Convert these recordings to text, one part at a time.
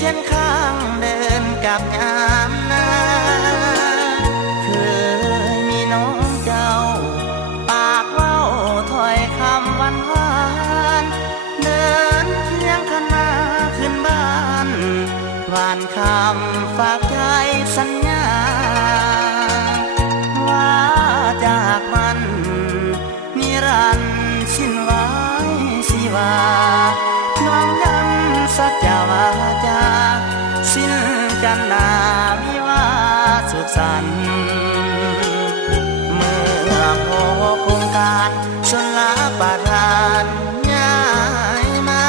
เทียนข้างเดินกับยามนาเคยมีน้องเจ้าปากเว้าถ้อยคำหวานหวานเดินเคียงข้างหน้าขึ้นบ้านหวานคำฝากใจสัญญาว่าจากมันนิรันดร์สิ้นไว้สิว่าน้องย้ำสัจจาวาจาสิ้นกันนาวิวาสุขสันต์เมื่อพอโครงการชนลาปาทานย้ายมา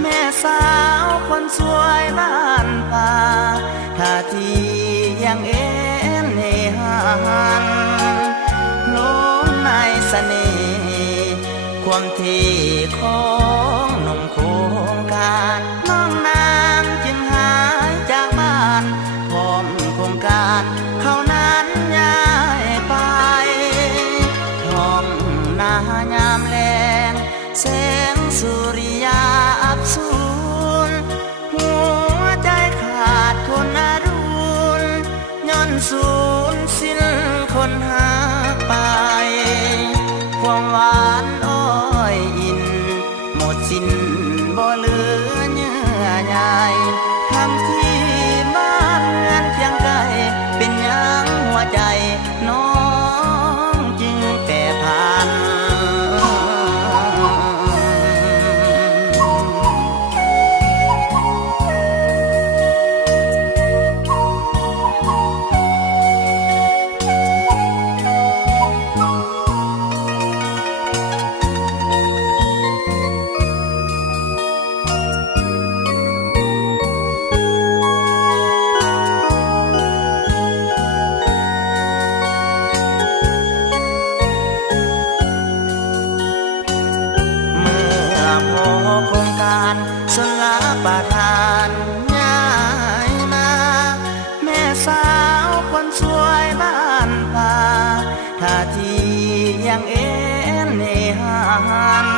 แม่สาวคนสวยบ้านป่าท่าทียังเอ็นเนหันลงในเสน่ห์ความที่ของหนุ่มโครงการน้องนางจึงหายจากบ้านพร้อมโครงการเขานั้นย้ายไปท้องนายามแลงแสงสุริยาอับสูรหัวใจขาดคนอรุณย้อนสูญสิ้นคนหาไปความหวานอ้อยอินหมดสิ้นบ่เหลือเยื่อใยทำที่บ้านเรือนเคียงไกลเป็นยังหัวใจน้องจึงแปรผันโครงการสลาปาทานย้ายมาแม่สาวคนสวยบ้านป่าท่าทียังเอ็นเนหัน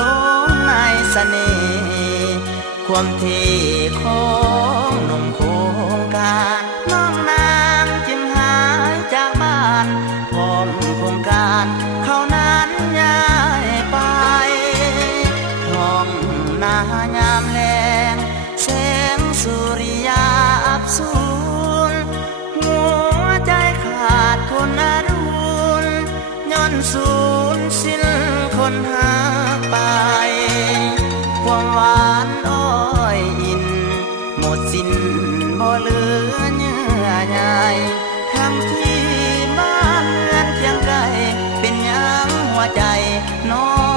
ลงในเสน่ห์ความที่ของหนุ่มโครงการน้องนางจึงหายจากบ้านพร้อมโครงการเขานั้นย้ายไปนายามแลงแสงสุริยาอับสูรหัวใจขาดคนอรุณย้อนสูญสิ้นคนหาไปความหวานอ้อยอินหมดสิ้นบ่เหลือเยื่อใยทั้งที่บ้านเรือนเคียงไกลเป็นยังหัวใจน้อง